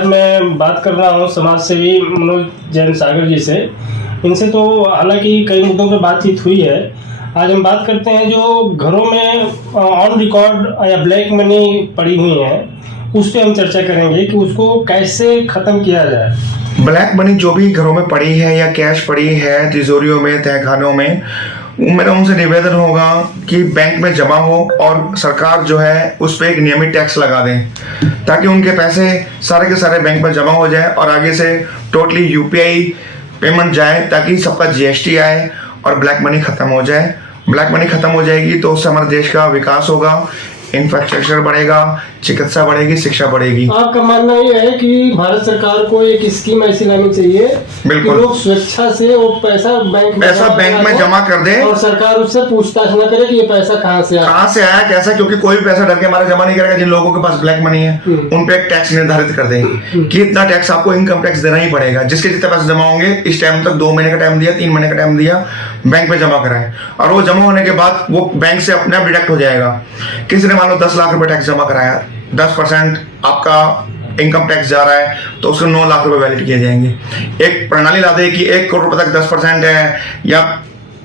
आज मैं बात कर रहा हूँ समाज सेवी मनोज जैन सागर जी से। इनसे तो हालांकि कई मुद्दों पर बातचीत हुई है। आज हम बात करते हैं जो घरों में ऑन रिकॉर्ड या ब्लैक मनी पड़ी हुई है, उस पर हम चर्चा करेंगे कि उसको कैसे ख़त्म किया जाए। ब्लैक मनी जो भी घरों में पड़ी है या कैश पड़ी है तिजोरियों में, तहखानों में, मेरा उनसे निवेदन होगा कि बैंक में जमा हो और सरकार जो है उस पर एक नियमित टैक्स लगा दें ताकि उनके पैसे सारे के सारे बैंक में जमा हो जाए और आगे से टोटली यूपीआई पेमेंट जाए ताकि सबका जीएसटी आए और ब्लैक मनी खत्म हो जाए। ब्लैक मनी खत्म हो जाएगी तो उससे हमारे देश का विकास होगा, इंफ्रास्ट्रक्चर बढ़ेगा, चिकित्सा बढ़ेगी, शिक्षा बढ़ेगी। आपका मानना ये है कि भारत सरकार को एक स्कीम ऐसी लानी चाहिए कि लोग स्वेच्छा से वो पैसा बैंक में जमा कर दे और सरकार उससे पूछताछ न करे कि ये पैसा कहाँ से आया कैसा, क्योंकि कोई भी पैसा डर के हमारा जमा नहीं करेगा। जिन लोगों के पास ब्लैक मनी है उन पे एक टैक्स निर्धारित कर देंगे कि इतना टैक्स आपको इनकम टैक्स देना ही पड़ेगा। जिसके जितने पैसे जमा होंगे इस टाइम तक 2 महीने का टाइम दिया, 3 महीने का टाइम दिया, बैंक में जमा कराए और वो जमा होने के बाद वो बैंक से अपने आप डिडक्ट हो जाएगा। किसी ने मान लो 10 लाख रुपए टैक्स जमा कराया, 10% आपका इनकम टैक्स जा रहा है तो उसको 9 लाख रुपए वैलिड किए जाएंगे। एक प्रणाली ला दे कि 1 करोड़ रुपए तक 10% है या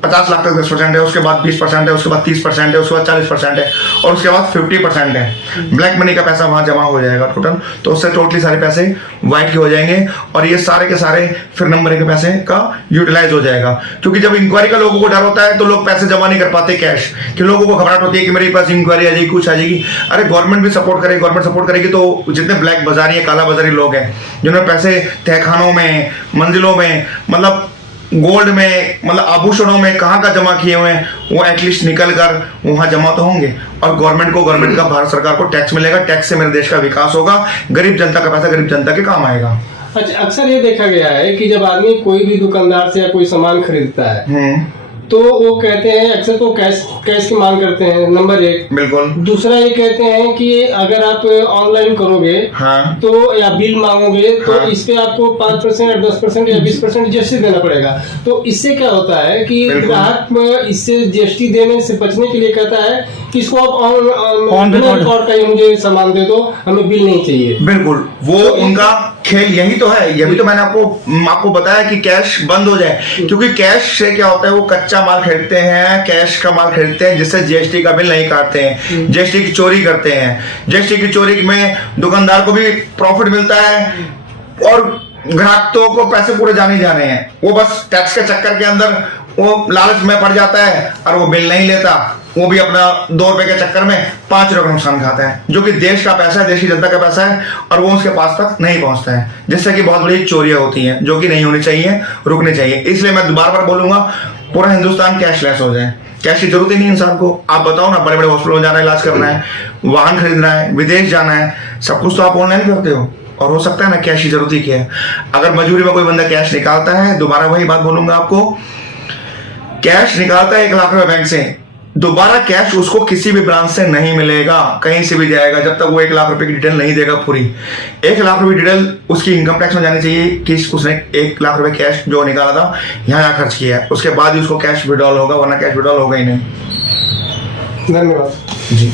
50 लाख तक 10% है, उसके बाद 20% है, उसके बाद 30% है, उसके बाद 40% है और उसके बाद 50% है। ब्लैक मनी का पैसा वहां जमा हो जाएगा टोटल, तो उससे टोटली सारे पैसे व्हाइट के हो जाएंगे और ये सारे के सारे फिर नंबर के पैसे का यूटिलाइज हो जाएगा। क्योंकि जब इंक्वायरी का लोगों को डर होता है तो लोग पैसे जमा नहीं कर पाते कैश, कि लोगों को घबराहट होती है कि मेरे पास इंक्वायरी आ जाएगी, कुछ आ जाएगी। अरे गवर्नमेंट भी सपोर्ट करेगी, गवर्नमेंट सपोर्ट करेगी तो जितने ब्लैक बाजारी है, काला बाजारी लोग हैं जिन्होंने पैसे तहखानों में, मंजिलों में, मतलब गोल्ड में, मतलब आभूषणों में कहाँ का जमा किए हुए हैं, वो एटलीस्ट निकल कर वहां जमा तो होंगे और गवर्नमेंट का, भारत सरकार को टैक्स मिलेगा। टैक्स से मेरे देश का विकास होगा, गरीब जनता का पैसा गरीब जनता के काम आएगा। अच्छा, अक्सर ये देखा गया है कि जब आदमी कोई भी दुकानदार से या कोई सामान खरीदता है तो वो कहते हैं अक्सर तो कैश की मांग करते हैं, नंबर 1। बिल्कुल। दूसरा ये कहते हैं कि अगर आप ऑनलाइन करोगे तो या बिल मांगोगे तो इस पे आपको 5% या 10% या 20% जीएसटी देना पड़ेगा। तो इससे क्या होता है कि ग्राहक इससे जीएसटी देने से बचने के लिए कहता है कि इसको आप ऑन रिकॉर्ड का मुझे सामान दे दो, हमें बिल नहीं चाहिए। बिल्कुल, वो तो उनका खेल यही तो है। यही तो मैंने आपको बताया कि कैश बंद हो जाए, क्योंकि कैश से क्या होता है, वो कच्चा माल खरीदते हैं, कैश का माल खरीदते हैं जिससे जीएसटी का बिल नहीं काटते हैं, जीएसटी की चोरी करते हैं। जीएसटी की चोरी में दुकानदार को भी प्रॉफिट मिलता है और ग्राहकों को पैसे पूरे जाने हैं। वो बस टैक्स के चक्कर के अंदर वो लालच में पड़ जाता है और वो बिल नहीं लेता, वो भी अपना 2 रुपए के चक्कर में 5 रुपए का नुकसान खाता है, जो कि देश का पैसा है, देश की जनता का पैसा है और वो उसके पास तक नहीं पहुंचता है, जिससे कि बहुत बड़ी चोरियां होती हैं जो कि नहीं होनी चाहिए, रुकनी चाहिए। इसलिए मैं बार बोलूंगा पूरा हिंदुस्तान कैशलेस हो जाए। कैश की जरूरत ही नहीं इंसान को। आप बताओ ना, बड़े बड़े हॉस्पिटल में जाना है, इलाज करना है, वाहन खरीदना है, विदेश जाना है, सब कुछ तो आप ऑनलाइन करते हो और हो सकता है ना कैश की जरूरत ही क्या है। अगर मजबूरी में कोई बंदा कैश निकालता है, दोबारा वही बात बोलूंगा आपको, कैश निकालता है 1 लाख रुपए बैंक से, दोबारा कैश उसको किसी भी ब्रांच से नहीं मिलेगा, कहीं से भी जाएगा, जब तक वो 1 लाख रुपए की डिटेल नहीं देगा पूरी। 1 लाख रुपए डिटेल उसकी इनकम टैक्स में जानी चाहिए कि उसने 1 लाख रुपए कैश जो निकाला था यहाँ खर्च किया है, उसके बाद ही उसको कैश विड्रॉल होगा, वरना कैश विड्रॉल होगा ही नहीं। धन्यवाद जी।